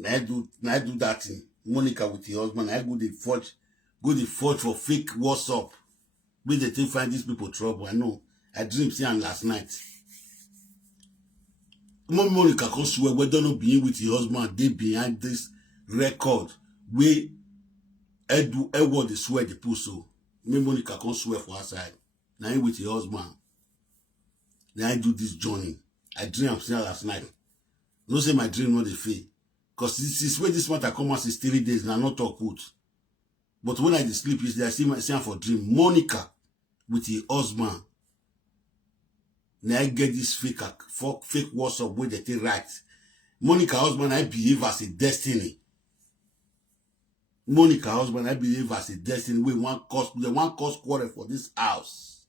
Now I do that thing. Monica with her husband, I go the forge for fake WhatsApp. We they take find these people trouble. I know. I dream see am last night. Monica can swear whether not being with her husband, they behind this record. We Edward they swear the pull so. Me Monica can swear for her side. Now he with her husband. Now I do this journey. I dream am see am last night. No say my dream not the fail. Because this is where this matter come out is 3 days and I not talk good. But when I sleep, is there I see am for dream. Monica with her husband. Now I get this fake WhatsApp where they take right. Monica husband, I behave as a destiny. Monica husband, I behave as a destiny. We want cause quarrel for this house.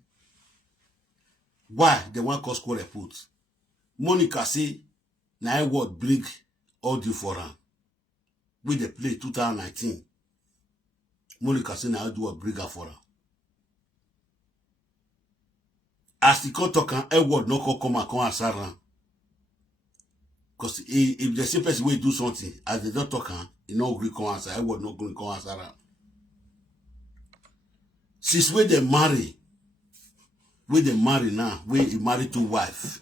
Why they want cause quarrel put? Monica say, now I would bring audio for her. With the play 2019. Monica say, now I do a bring her for her. As the court talk, Edward no come and answer her. Because if the same person will do something, as they don't talk, he no agree come answer. Edward no going to answer her. Since when they marry now, when he married to wife,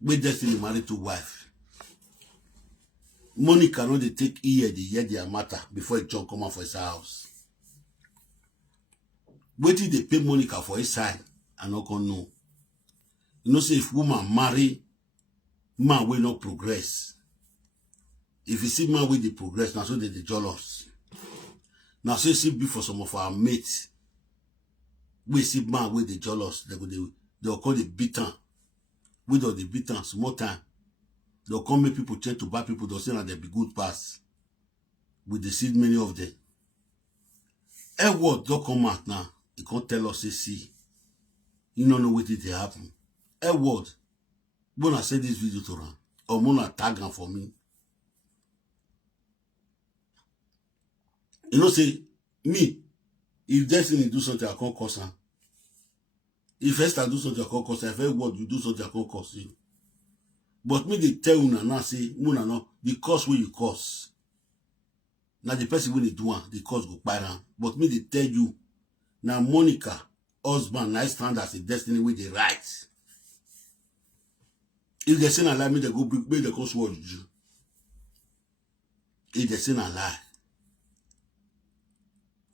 when Destiny married to wife, Monica no they take ear the hear their matter before John come out for his house. Wait till they pay Monica for his side. I not gonna know. You know, say if woman marry, man will not progress. If you see man with the progress, now so they jealous. Now so you see before some of our mates, we see man with the jealous, they'll call it beaten. With all the beaten, small time. They'll come make people tend to buy people, they'll say that they'll be good pass. We deceive many of them. Edward don't come out now. He can't tell us, see. You don't know what did happen. Edward, when I send this video to her, or Mona tag her for me. You know, say, me, if Destiny do something, I can't cause her. If Esther do something, I can't cause her. If Edward you do something, I can't cause you. But me, they tell you now, say, Mona, no, the cause where you cause. Now, the person when they do one, the cause go by down. But me, they tell you, now, Monica, husband, now stand as a Destiny with the rights. If they say a lie, me they go bring the cause what you. If they say a lie.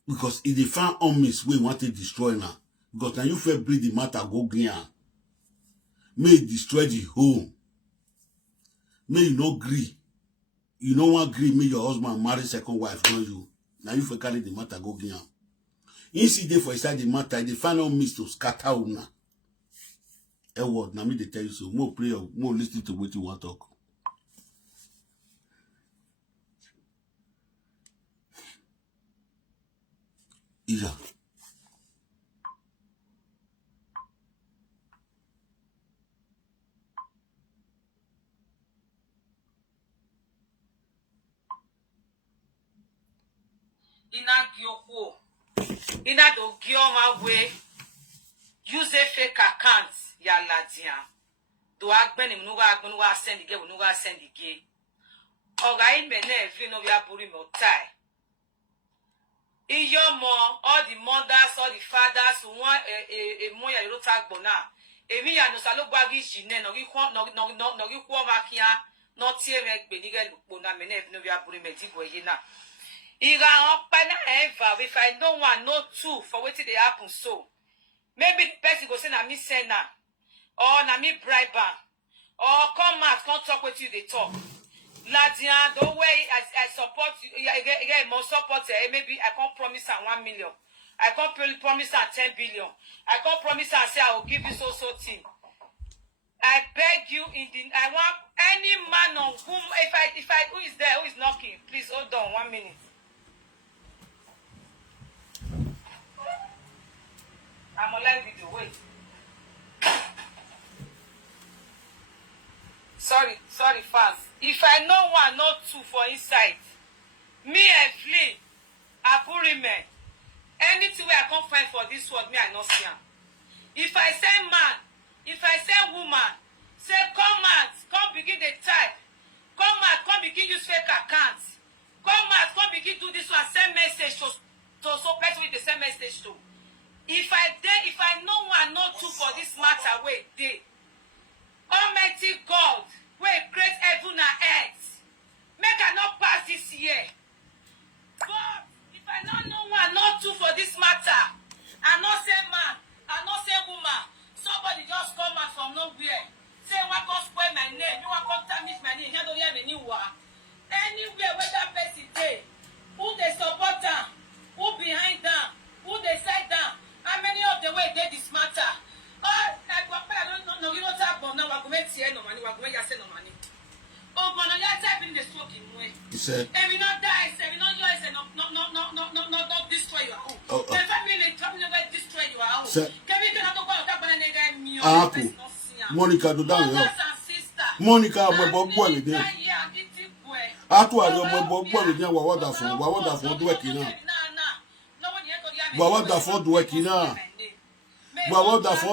Because if they find homies we want to destroy now, because now you feel bring the matter go green. May destroy the home. May you not agree. You don't want agree, may your husband marry second wife, don't you? Now you feel carry the matter go green. You see there for inside the matter, they find homies to scatter una. Edward, now me they tell you so. More prayer, more listen to what you want to talk. Yeah. Ina do gioma way use a fake account ya ladia do agbeni nuga send the nuga send the gay oga imene vino ya buri motai iyomo all the mothers all the fathers who want a moya rota gbona emi ya no salo gbagi jine no gi kwa makia no tie me gbe ni ge lupo na mene vino ya buri medigo yina. If I know one, no two for what they happen so. Maybe the person go say na me send her, or na me bribe her, or come out, come talk with you, they talk. Ladia, the way I support you, I get more support, maybe I can't promise her 1 million. I can't promise her 10 billion. I can't promise her say I will give you so thing. I beg you I want any man on whom if I who is there, who is knocking, please hold on 1 minute. I'm on live video, wait. Sorry, fans. If I know one, not two for inside, me and flee, Aburime, anything where I can't find for this world, me I not see. If I say man, if I say woman, say come out, come begin the type, come out, come begin message to person with the same message to. If I know one, not two for this matter, wait, they. Almighty God, will create heaven and earth. Make I not pass this year. But if I not know one, not two for this matter, I not say man, I not say woman, somebody just come out from nowhere. Say what God spoil my name, you want to contaminate my name, you don't hear me anywhere. Anywhere where that person day, who they support them, who behind them, who they side them, how many of the way they this matter? Oh, I don't know, you don't have now, we're going to say no money, we're going to say no money. Oh, but now you're typing the smoking way. He said, and we not die, say we not yours, and not destroy your own. The family never destroy your own. Can we cannot go out that banana? Monica, do down here. Monica, my boy, boy, there. Atu ari ọmọ ẹgbọ gbọdọ ní àwọn wàwọdà fún dúwẹkì náà wàwọdà fún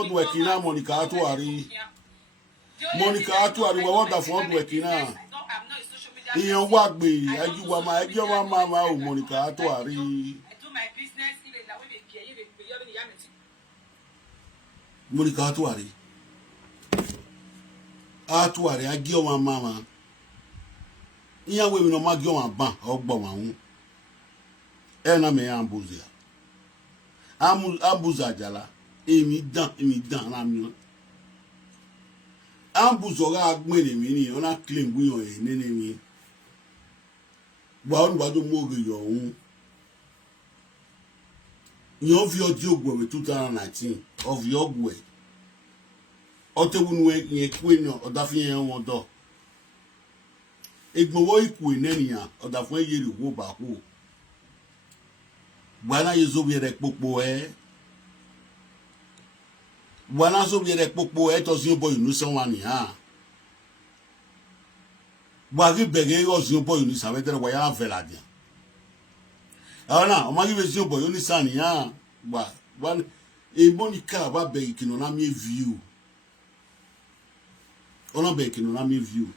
dúwẹkì náà Monica atu ari wàwọdà fún dúwẹkì náà ìyẹn wà gbé ẹjọ wa máa ò Monica atu ari. Monica atu ari agí ọmọ máa. Iya we no magio ma ban ogbo ma hu e na me ambuzia ambuza jala emi dan na mi ambuzo ga gbere mi ni ona claim we on e nene mi wa do mo ge yo hu yo fi oji ogbo 2019 of your gwe otewunu yen kwe no odafi yen won do Egbowo iku eneniyan oda fun yeri wo ba ko bwana yezo bi re popo bwana so bi re popo to si boy nu san wa ni ha bwa ri bege yo si boy nu san vetere wa ya vela dia ona o ma ri be si boy nu san ni ha bwa Monica ba be ikino na mi view ona be ikino na mi view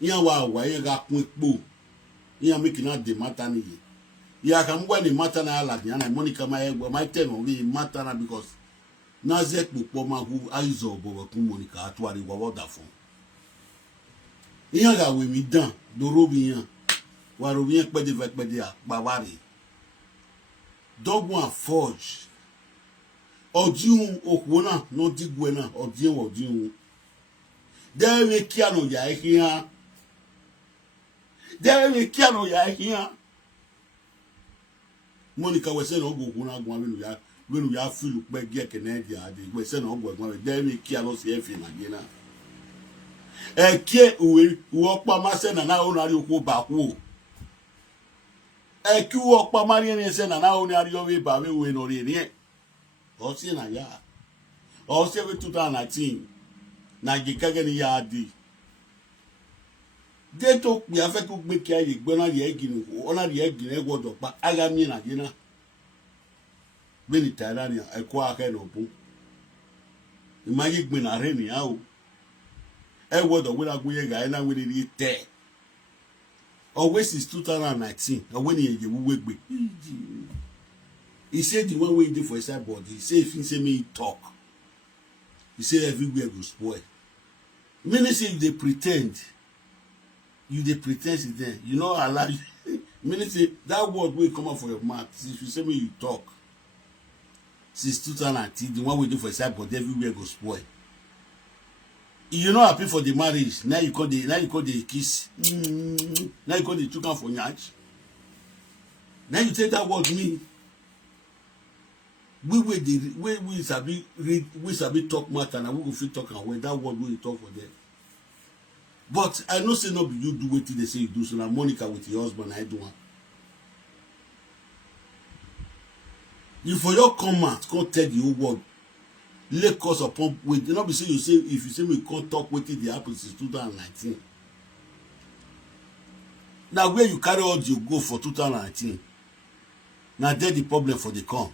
iya wa ye ga kun epo iya make na de matter ni ya ka mgbe ni matter na ala dia na Monica ma egbo ma tell no we matter na because na ze popo ma hu aizo bo ku Monica atu ari wa woda fun iya ga we mi dan do robi yan wa robi yan pede pa wari dogun and forge odiun okwo no digwe na odiun de me kiano ya ekian there we kiano ya here Monica we say no go kuna gwa wenu ya feel pe ge Kennedy ade we say no go gwa there we kiano se efi na gina eke uwe pa ma se na o na ri okwo ba ku eke uwe pa ma ri ni se na o na ri o we ba we no ri ni o si na ya o se we 2019 na gikage ni ya adi de to pe afe ko gbe ki aye gbe na ri eginu ona ri eginu e gbodo pa aga mi na gina be ni tara ni e ko ake no bu imaji gbe na re ni a o e gbodo we la gbe ga na we ri te always is 2019 and when he we gbe he said the one way dey for inside body he say if he say me talk he say everywhere go spoil meaning say they pretend you dey pretend it then you know allow you meaning say that word will come out for your mouth if you say me you talk since 2019 the one we do for inside body everywhere go spoil you know happy for the marriage now you call the kiss now you call the chukan for nyash now you take that word me we sabi read we sabi talk matter and we go fit talk and when that word we talk for them. But I know say no be you do wetin they say you do so na Monica with your husband I do one. You for your comment come tell the whole world lay cause upon wait not be say you say if you say me can't talk wetin dey happen since 2019. Now where you carry audio go for 2019 now there the problem for the come.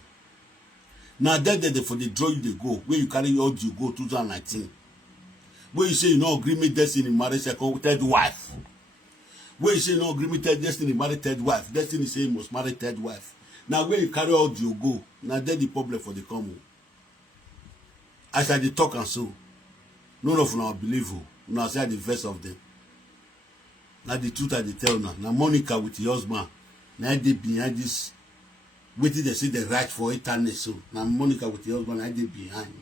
Now there for the draw you dey go where you carry audio go 2019. Where you say you know agreement destiny marriage second third wife. When you say no agreement, Destiny marry third wife. Destiny say he must marry third wife. Now when you carry out your go, now then the problem for the common. As I dey talk and so, none of now believe who. Now say the verse of them. Now the truth I dey tell now. Now Monica with your husband. Now they behind this. Waiting they say they right for eternity. So now Monica with your husband, now they behind.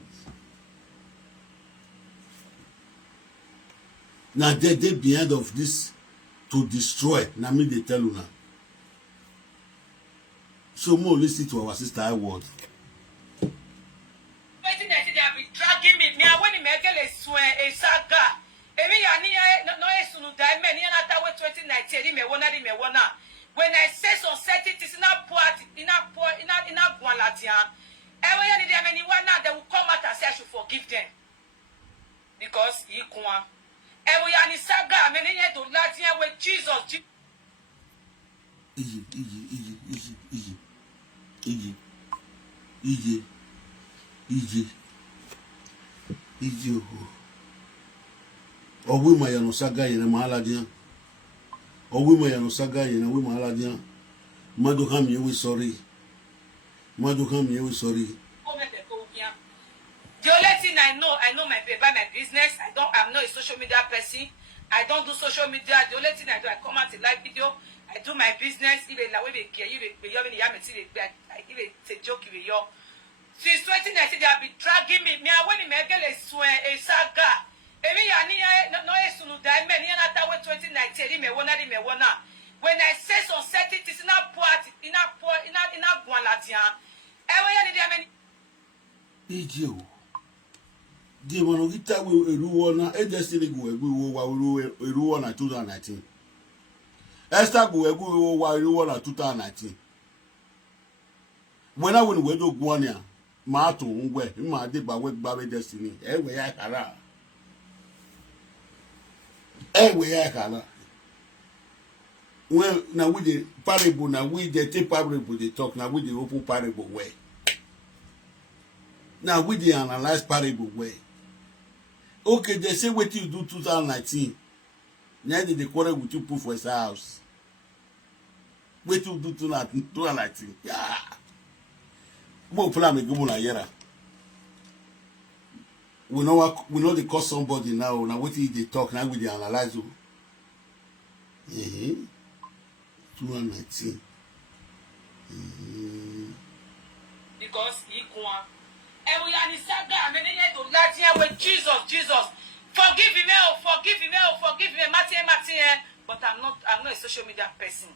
Now they behind of this to destroy. Now me they tell you now. So more listen to our sister Hairworld. Waiting that they have been dragging me. Me when he make a swear a saga. Emi ya ni no esunu die me ni na tawe 2019 me wona. When I say some certain things in a Gualatia, every year they many one now they will come out and say I should forgive them. Because he come. Every year ni saga many years to Latin with Jesus. Easy. Owi ma yano saga yene mahaladia. Owi ma yano saga yene we mahaladia. Madu ham yewe sorry. Madu ham yewe sorry. The only thing I know my business. I'm not a social media person. I don't do social media. The only thing I do, I come out in live video. I do my business. Even like we care, even it's a joke with you. Since 2019, they have been dragging me. Me, when he make a swear a saga. Emi ya ni no esunu die me ni na tawe 2019 me wona. When I say some certain things in a Gualatia, every year they many. Idio. The monogita will eruona e Destiny go egwu wa eruona 2019. Esther go egwu wa eruona 2019. When I win we do gwania ma to ngwe ma de ba we gba Destiny e we ya kara. We ya kara. Well, now with the parable, now with the take parable they talk, now with the open parable way. Now with the analyze parable way. Okay, they say what you do 2019. Now they quarrel with you put for his house. What you do 2019? Yeah. More plan me go na yera. We know they call somebody now. Now what they talk now with the analyze. 2019. Because he come. And we are in saga. I mean, to Latin with Jesus. Forgive him, forgive him. Matthew. But I'm not a social media person.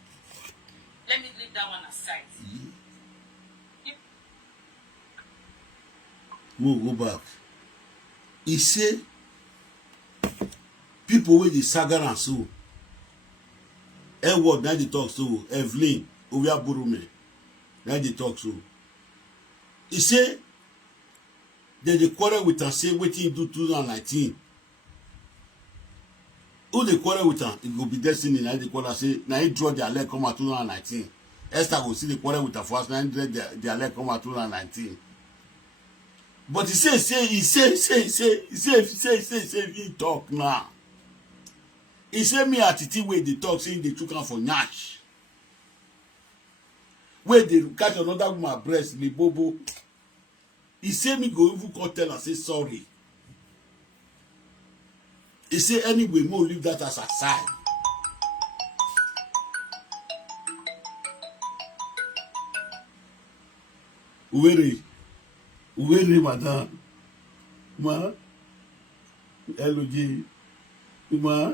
Let me leave that one aside. We'll go back. He say people with the saga and so. Hairworld now they talk so. Evelyn Ovia Burume now they talk so. He say they quarrel with and say waiting do 2019. Who they quarrel with her? It will be Destiny. Now they quarrel say now he draw their leg come out 2019. Esther will see the quarrel with her first. Now their leg come out 2019. But he say he talk now. He say me Atiti way they talk saying they took her for Nash. Where they catch another woman breast, me bobo. He say me go even call tell her say sorry. He say anyway, more leave that as aside. Uwere, madam. Ma, LOJ, ma.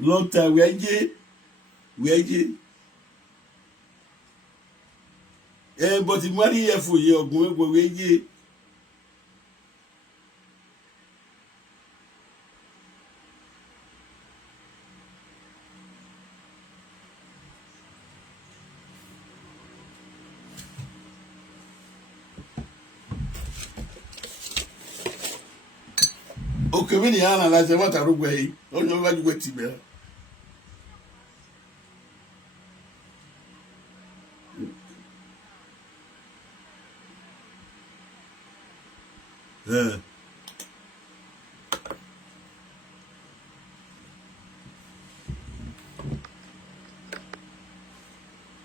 Long time, where you? But the money here for you, go where you? Okay, when you analyze what I do, way, don't know what you wait to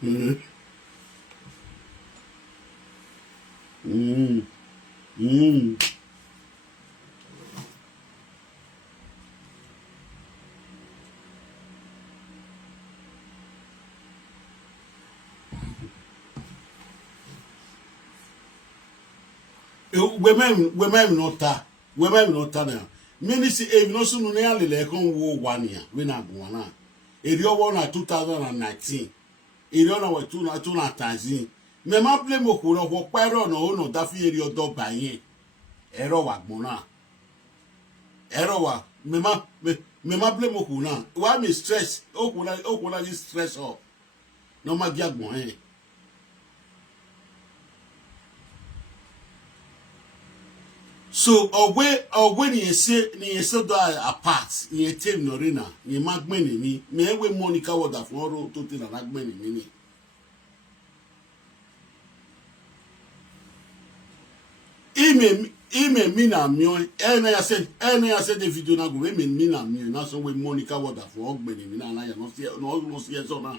Mm. Mm. Mm. Women not ta. Women not ta now. Many see if no soon nearly like on war 1 year. We not go on. If you want 2019. If you want 2019. Me ma play mo ko no paro no da fi eri odo ba yin. Ero wa gbon na. Ero wa me ma play mo ko na. Why me stress? O ko la stress up. No ma gi agbon eh. So when you say do apart, you team Norina, you magmeni ni, me we Monica water for all to tin and agmeni ni. Ime mina mio, I said the video na go me mina mio, na so we Monica water for agmeni ni na ya no see so na.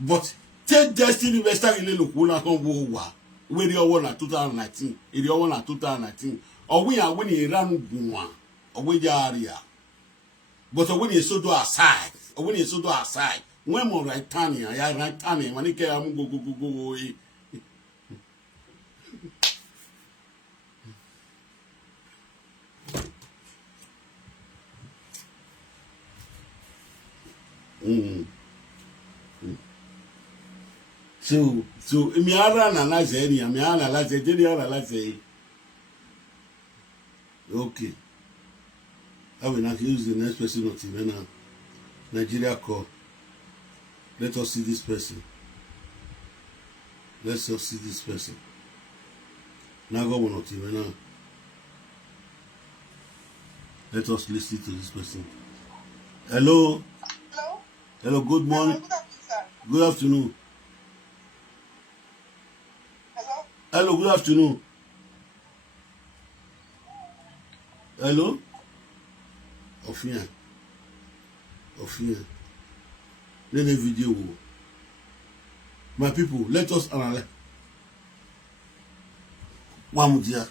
But take destiny Western ile lokula kon wo wa. We the one at 2019, the one at 2019. Or we are winning a run one, or we area. But when you so do aside, or when you so do aside, when more right turning, I right turning, when you care, I'm go. So me ara na la ze ni, me ara la ze, je ara la ze. Okay. I will not use the next person of Tivena. Nigeria call. Let us see this person. Let's just see this person. Now go on Tivena. Let us listen to this person. Hello. Hello. Hello. Good morning. Good afternoon, sir. Good afternoon. Hello. Hello. Good afternoon. Hello. Ofia. Let the video go. My people, let us analyze. One dia.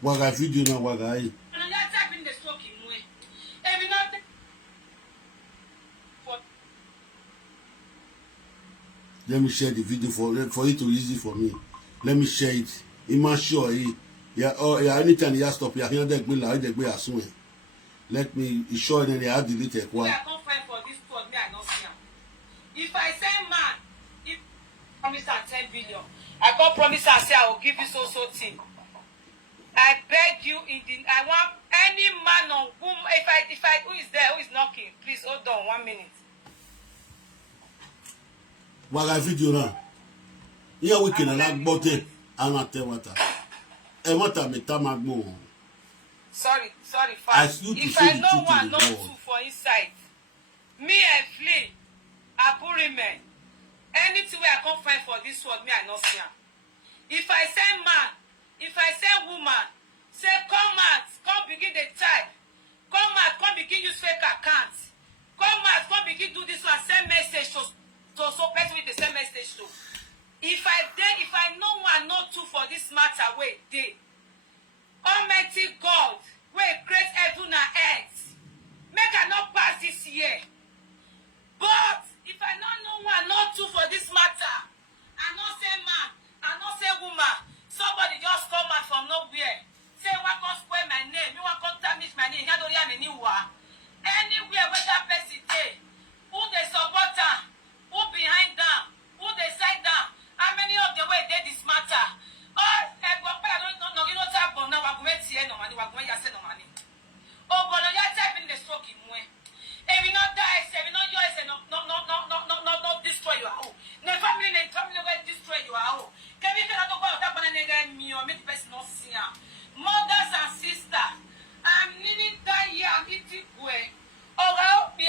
Waga video na waga ai. Let me share the video for it to easy for me. Let me share it. Sure anytime you stop here, here they be as soon. Let me show them they have deleted one. I can't find for this word, me I not see am. If I say man, if promise am 10 billion, I can't promise and say I will give you so thing. I beg you I want any man on whom if I who is there, who is knocking, please hold on 1 minute. Waga video now. Here we can like button and not tell what. And what I mean, Tamagbo. Sorry, fine. If I know one, not two for inside. Me and Plea, Aburime, anything where I can't find for this word, me I not see am. If I say man, if I say woman, say come out, come begin the type. Come out, come begin use fake accounts. Come out, come begin do this one, send message to so person with the same message to. If I know one, not two for this matter, wait, they. Almighty God, will create heaven and earth. Make I not pass this year. But if I not know one, not two for this matter, I not say man, I not say woman, somebody just come out from nowhere. Say, what can spoil my name? You want to damage my name? You don't have anywhere. Anywhere where that person is, who they support her, who behind them, who they side them, how many of the way they this matter? Oh, destroy your own. The family will destroy your own. Can we cannot talk about that me or make the person not see her? Mothers and sisters, I'm needing that year, I'm eating way. Oh, no, we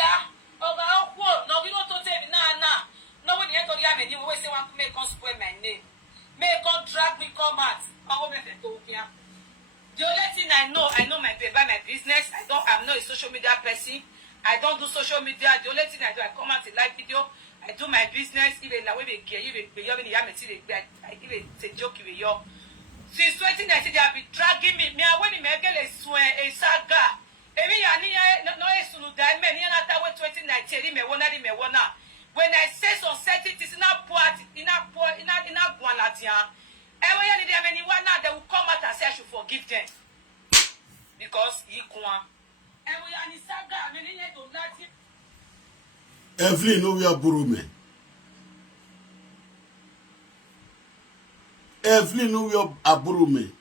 don't tell me, nah. No one yet told you, I always say, want to make us spoil my name. May God drag me, come out. The only thing I know my business. I'm not a social media person. I don't do social media. The only thing I do, I come out to live video. I do my business. Even like we be care, even be you mean even it's a joke with you. Since 2019, they have been dragging me. Me when me get a swear a saga. Every year, no sunu die. Me ni na ta 2019. Me wanna. When I say some certain things, ina gualatia. Every year, they have anyone now. They will come out and say I should forgive them because he kwa. Every year, ni saga. Me ni don't like him. Evelyn no we are burume. Evelyn no we are aburume.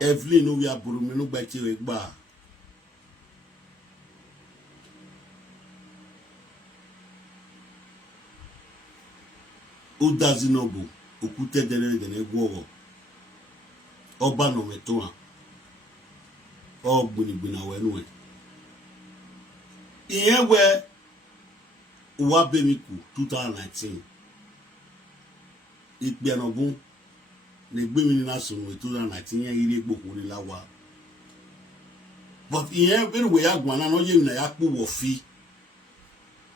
Evelyn no we are burume no gba ti we gba. Udazinobu okute dene gwowo. Oba no meto a. Gbunigbina wenwe. Iye we uwa bemiku 2019 ikpe anogun le gbe mi na sunu 2019 yen ire gbokun ni lawa but iye be we ya gwan na no ye na ya po wo fi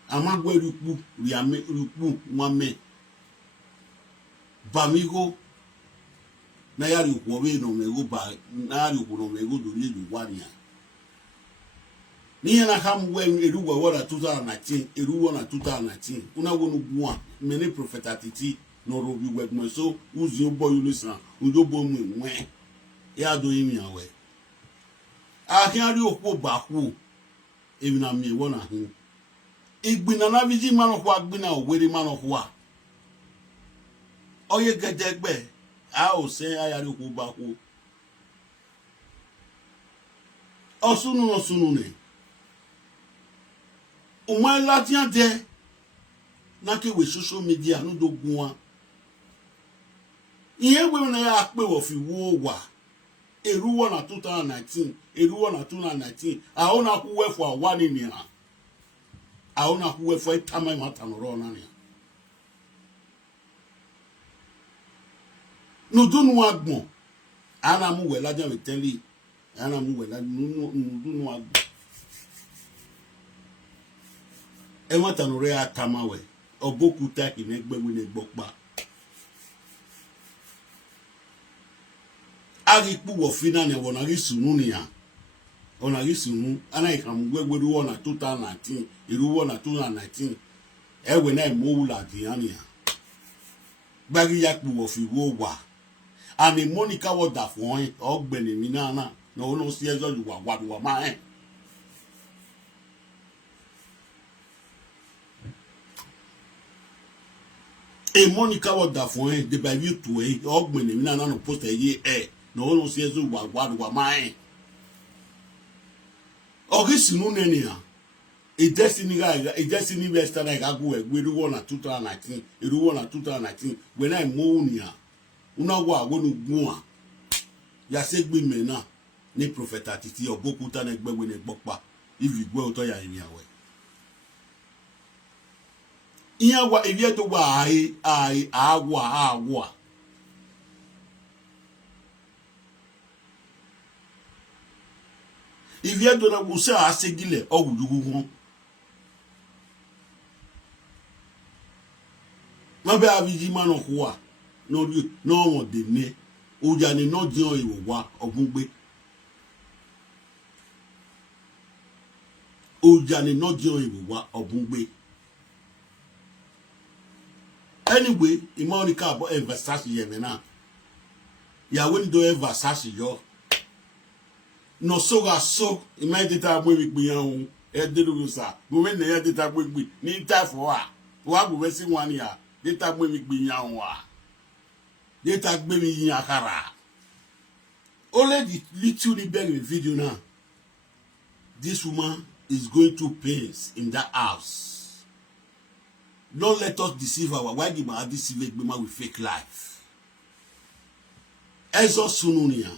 amagwe rupu ri ame rupu nwame bamigo na ya ri wo we no mego ba na ri wo no mego do ni ju waria ni na ham when eruwa wora 2019 eruwa na 2019 una wonu gwa many prophet Atiti no robi wegmo so uzi obo yulusan ujobo mu enwe ya do yimi awe akin ri opo baku emi na mi wona hu igbina na biji mano kwa gbina owere mano kwa oye gedegbe a o se ayari opo baku osunu ne Uma latian de na ke we social media no dogun wa iye we na ya pe wo fi wo wa eruwo na 2019 eruwo na 2019 a ona ku we for awani ni ha a ona ku we for tamai mata no ro na ni no dunu agbon ana mu we lajan we teli ana mu we la nu dunu agbon Ewatanure atamawe obokuta kinegbe we ne gbokpa agipu wo fina ne wona ri sunu ni ya ona ri sunu ana ikam gwegweru wona 2019 iru wona 2019 ewe na mowula diani ya bagi yakpu wo fi wo wa ani Monica wo da fun ogbeni mi na no no si ezo ju wa ma E Monica wa da fun de ba wi to e ogbeni mi na no post ye no no si ezo wa ma Ogisinu nenia e destiny Esther na ga go egberu wona 2019 eru wona 2019 when I monia una wa wonu gun a ya se gbe me na ni prophet Atiti obokuta na egbewe ne gbopa if you go to ya yin awe iya wa ebi to wa ai agwa if you do na wo se asegile owujugu won ma be abiji mano kwa no won de ne oja ni no dion iwo wa ogungbe oja ni no dion iwo wa ogungbe anyway Monica abo investasi ye me na ya we do investasi yo no so ga so imedita agbo mi yan e deru sa mo me ne edita agbo gbi ni ta fo wa bu we si wan ya data agbo mi yan wa data agbo mi yan akara only the little the beg video now this woman is going through pains in that house. Don't let us deceive our why the man deceive Ebagua with fake life. Ezo sununia.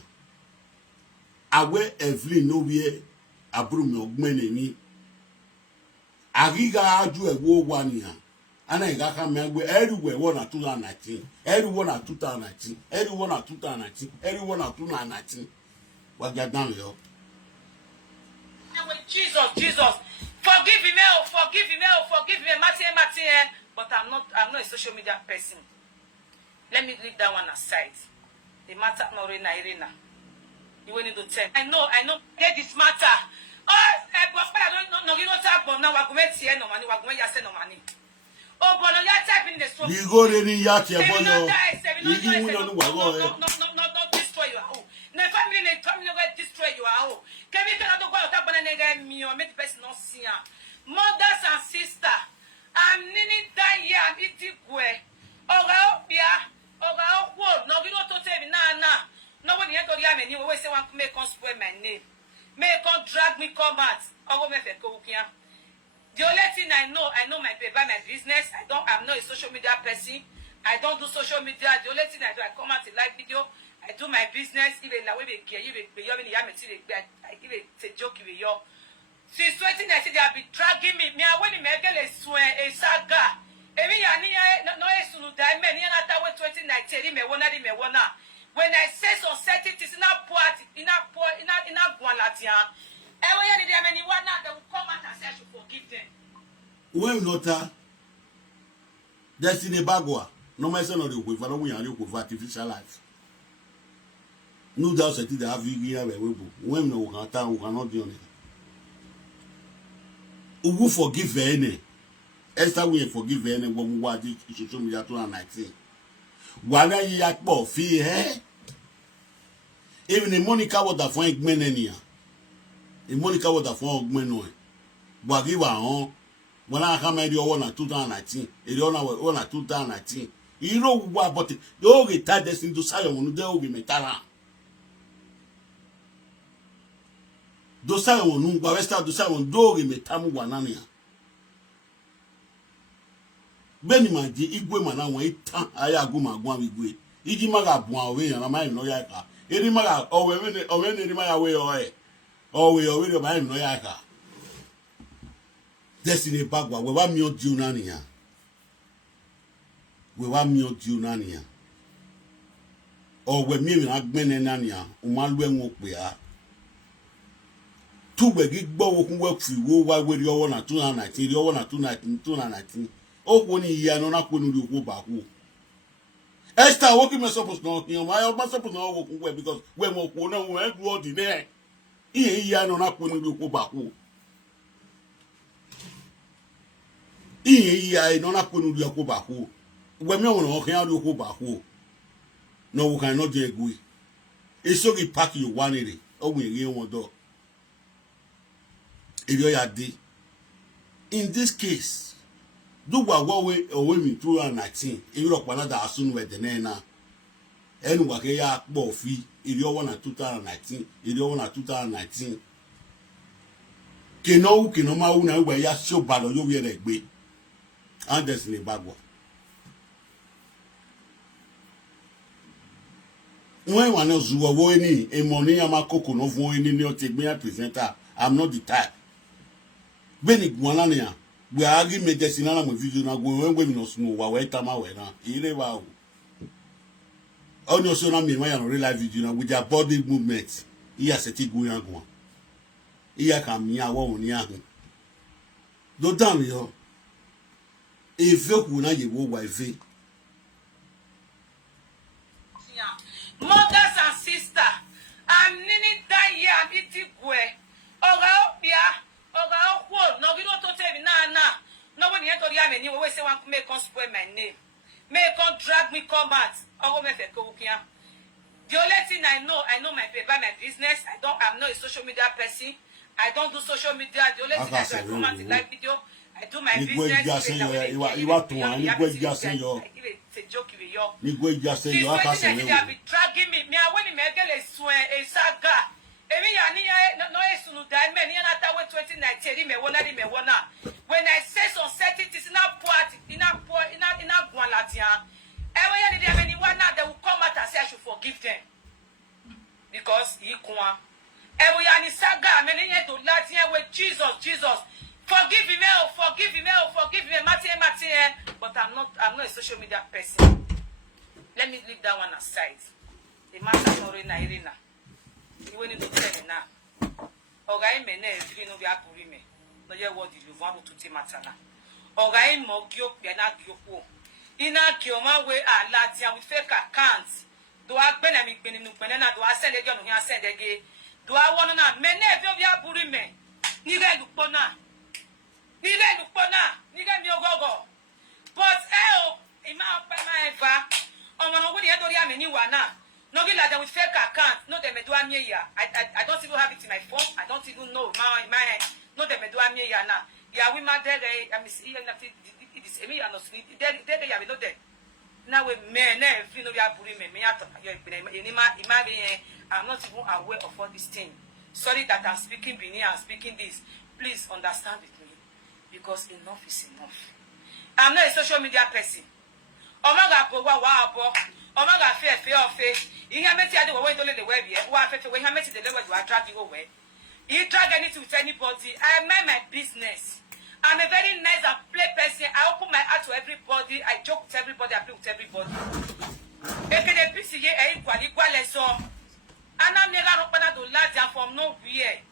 Awe Evelyn no we abrum ogmene ni. Agiga aju ewo wania. Ana iga ka megwe everywhere one at 2019. Everyone at 2019. Everyone at 2019. Everyone at 2019. What get down yo? Jesus, Jesus. Forgive me, Martin. But I'm not a social media person. Let me leave that one aside. The matter not Irina. You will need to tell. I know. Get this matter. Oh, I don't know. You don't talk about now. We're going to see no money. We're going to say no money. Oh, but you type in the story. You go ready, yat your boy. No, destroy your home. No family, they come to destroy your home. Can we cannot go out and me or make the person not see her? Mothers and sisters, I'm nearly done here. I'm eating way. No, you don't tell me, nah. No one here go yam and you always say want to make us spoil my name. Make on drag me come out. I will make a cook here. The only thing I know my paper, my business. I'm not a social media person. I don't do social media. The only thing I do, I come out in live video. I do my business. Even now we care, you be I give it a joke with you. Since 2019, they have been dragging me. Me, I want to make a saga. Every year, no, it's no diamond. You know that 2019, when I say so, certain things in a Gualatia. Every year, there are many one that will come out and say I should forgive them. When not, that's in Ebagua. No matter what you with, I don't want with artificial life. No doubt that they have you here. When no one cannot do it. Who forgive any? Esther will forgive any woman who did social media 2019. Why are you at more fear? Even the Monica was the fine men any. The Monica was the fine men. But give her on. When I come at your one at 2019, it on at 2019. You know what, but the old retired this into Sion, the old metala. Dosa wonu ba westa dosa won dori metamu wanania beni maji igwe mana won itan aya aguma agwa igwe iji maga bu awe yan ma no ya ka eri maga owe ne eri maga we owe re ma no ya ka destiny Ebagua we wa mi odi unania owe mi na gbene nania o ma lu enwo pe a two begi gbo okun we fi wo wa we ri owo na 2019 ri owo na 2019 o ko ni iya no na ko ni oko ba ku Esther wo ki me suppose no yan ma suppose no wo kun we because we mo ko na we do all the there iya no na ko ni oko ba ku iya no na ko ni oko ba ku we me won o kan oko ba ku no we cannot do egui e so ki pack you one ere o we ri won do. In this case, do what way away me 2019. If you look another as soon with the nena, and what ya boffy, if you want 2019, if you want 2019. Keno mauna where ya so bad or you wear a way. And there's in Ebagua. When one else who are any a money ama coco no voini no take me a presenter, I'm not the type. Beni guanania, we are arguing medicine and video na go when no snow wa we tama we na ire wa o no so na me my real life video na with their body movement iya se ti go yan go iya ka mi awo ni ahun do down yo if you ku na ye wo wa ife Mothers and sisters, I'm nearly done here. I'm eating way. No, we don't tell me, nah. No one here to the army, you always say want to make us spoil my name. Make on drag me come out. I will make a cook here. The only thing I know my paper, my business. I'm not a social media person. I don't do social media. The only thing I do, I come out in live video. I do my business. You are to one. You go just say your. It's a joke with you. You go just say your. They have been dragging me. Me, I want to make a saga. No, it's no diamond. You know that 2019. When I say some certain things, in a Gualatia, every year there are anyone now that will come out and say I should forgive them because he can't. Every year in saga, many years to Latin with Jesus. Forgive me, Martin. But I'm not a social media person. Let me leave that one aside. The matter is not Irina. You want to tell me now. Oga ime na every no be aburi me. No ye what you want to te matana. Oga imo gyo pe na gyoko. Ina kioma we a latia with fake accounts. Do I bene mi bene nu bene na do I send again no here send again. Do I want na me na every be aburi me. Ni ga lupo na. Ni ga mi ogogo. But ima pa na eva. Omo no we dey do ri ameni wa na. No be like that with fake account. No, they may do a me I don't even have it in my phone. I don't even know my no, they may do a me now. Yeah, we might there. I miss it is a me and no sleep. They have no there. Now we men, if you know, we are putting me out of your I'm not even aware of all these things. Sorry that I'm speaking Bini and speaking this. Please understand with me because enough is enough. I'm not a social media person. Omaga Bowa Wabo. Omaga fair. You have met the way to the web here. When you met the level you are dragging away. You drag anything with anybody. I mind my business. I'm a very nice and play person. I open my heart to everybody. I joke with everybody. I play with everybody. And I'm never open to Latia from nowhere.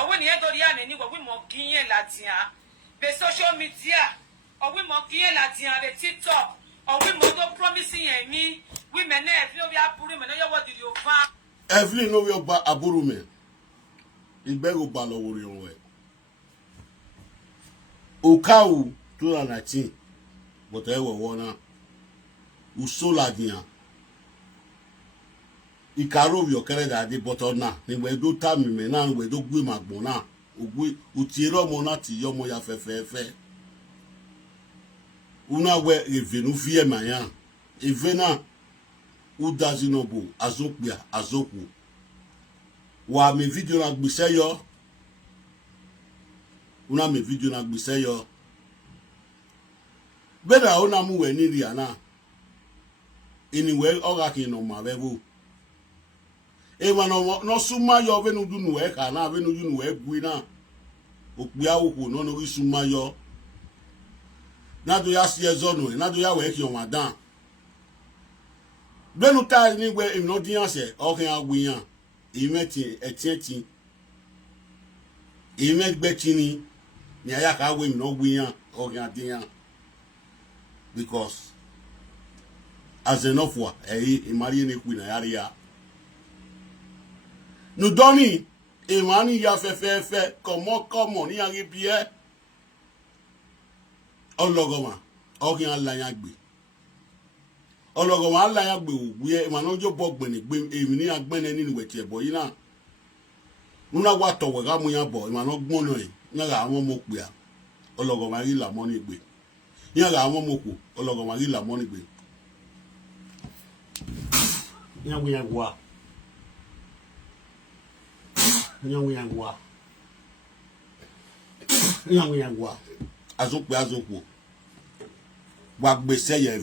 Or when you do the enemy, we more Guinea Latia. The social media. Or we more Guinea Latia. The TikTok. Or we more promising me. Women, if you are putting me, what do you find? Every no we ba aburume. Ibego ba lo wori onwe. Okawu 2019. But I will wanna usola dia. Ikaro bi okere da de bottom na. Ni we do ta mi me na we do gbe magbon na. Ogwe utiro mo na ti yo mo ya fefefe. Una we revenu vie mayan. Evena udazinobo azokbia azoku. Wa me video na gbise yo. Una me video na gbise yo. Beda ona mu we ni ri ana. Anyway oga kin no ma bevo. E ma no suma yo venu dunu we ka na venu dunu we gui na. Okpia oku no no suma yo. Na do ya sie zonu, na do ya we ki o madan. Benu ta ni we im no dian se o kan agwiyan. Imeti etieti. Imet betini ni aya ka we im no gwiyan o kan dian. Because as enough wa imari ni ku na yare ya. Nu doni imani ya fefe komo ni ari bie. Ologoma o kan alayan gbe. Ologoma alayan gbe ogbe e ma no jo bogbe ni gbe emi ni agbene ni we ti ebo yi na. Nuna wa to we ga mu yan bo e ma no gbon no e nya ga awon mo pe a. Ologoma ri la mo ni gbe. Nya ga awon mo ku ologoma ri la mo ni gbe. Nya wi yan wa. Nya wi yan wa. Nya wi yan wa. Azoku wa gbese ye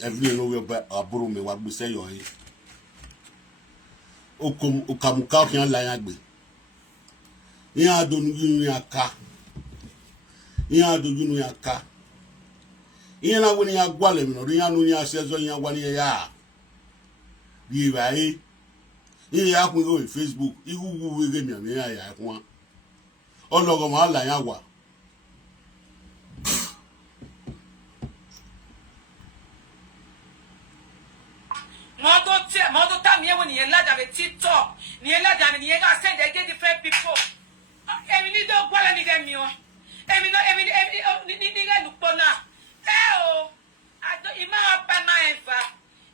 Evelyn no we ba aburu me wa gbese yo yi okamuka kian la yan gbe yan adonu yunu aka yan na woni agwale mi no yan no ni asezo yan wa ni ya bi ba yi ya kun go Facebook iwu we ge mi ya kun ologo ma la yan wa Modo time here when you lad have a TikTok, you lad and you got send they get different people. Emi ni do gwala ni dem yo. Emi ni look bona. I don't ima pa na eva.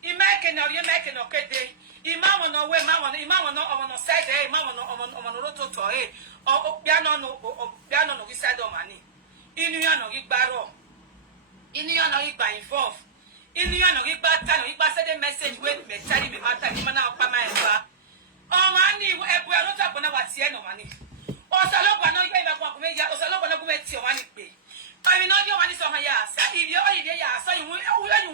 Ima ke na you make no kede. Ima wono we ma wono side e ma wono roto to e. O piano no we side o mani. Inu ya no gigbaro. Inu ya no gigba involve. In the end, you send a message with me, telling me matter, you man out by my bar. Oh, money, we are not up on our Sieno money. Or Saloba, no, you ever walk me, or Saloba, no, go your money pay. I mean, not your money on my ass. If you're only there, so you will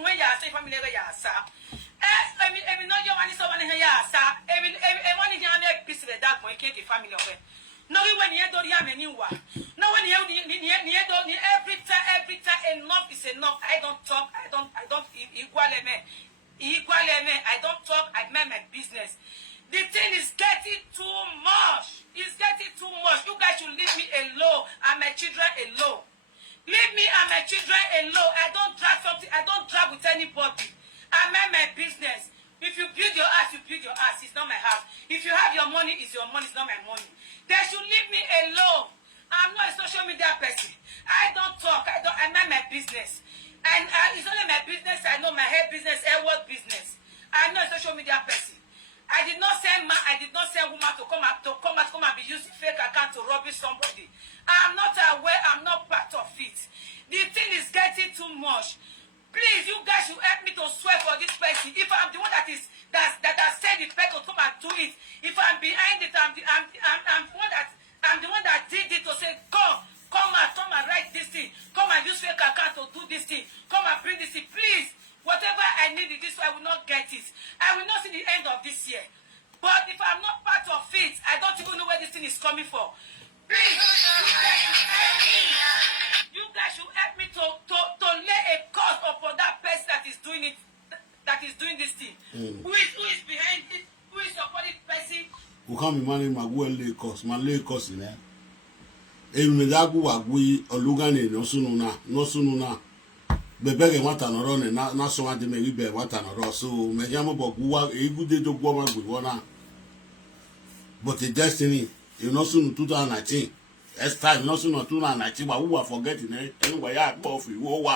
win your say family, sir. I mean, not your money, so money here, sir. I mean, money here, a piece of the dark, my kid, family of it. No, when you don't have any one. No, when you don't every time enough is enough. I don't talk. I don't equal me. I don't talk. I make my business. The thing is getting too much. It's getting too my children alone. I don't drag something. I don't drag with anybody. I mind my business. If you build your house, you build your house. It's not my house. If you have your money, it's your money. It's not my money. They should leave me alone. I'm not a social media person. I don't talk. I mind my business. And it's only my business. I know my hair business, Hairworld business. I'm not a social media person. I did not send woman to come and be using fake account to rubbish somebody. I'm not aware. I'm not part of it. The thing is getting too much. Please, you guys should help me to swear for this person. If I'm the one that has said the person to come and do it, if I'm behind it, I'm the one that did it to say, come and write this thing, come and use fake account to do this thing, come and bring this thing, please. Whatever I need in this, I will not get it. I will not see the end of this year. But if I'm not part of it, I don't even know where this thing is coming from. Please, you guys should help me to lay a cause upon that person that is doing it, that is doing this thing. Who is behind it? Who is supporting the person? Who can be managing my well lay cause? My lay cause in there. Elumedagu wagui olugane no sununa. Bebege wata no ro na so ade me be wata no ro so me yamo boguwa egude to gwo ma gbo na. But the destiny, you know, soon 2019. Esther, you know, soon 2019, but who are forgetting it? Anyway, I go for you.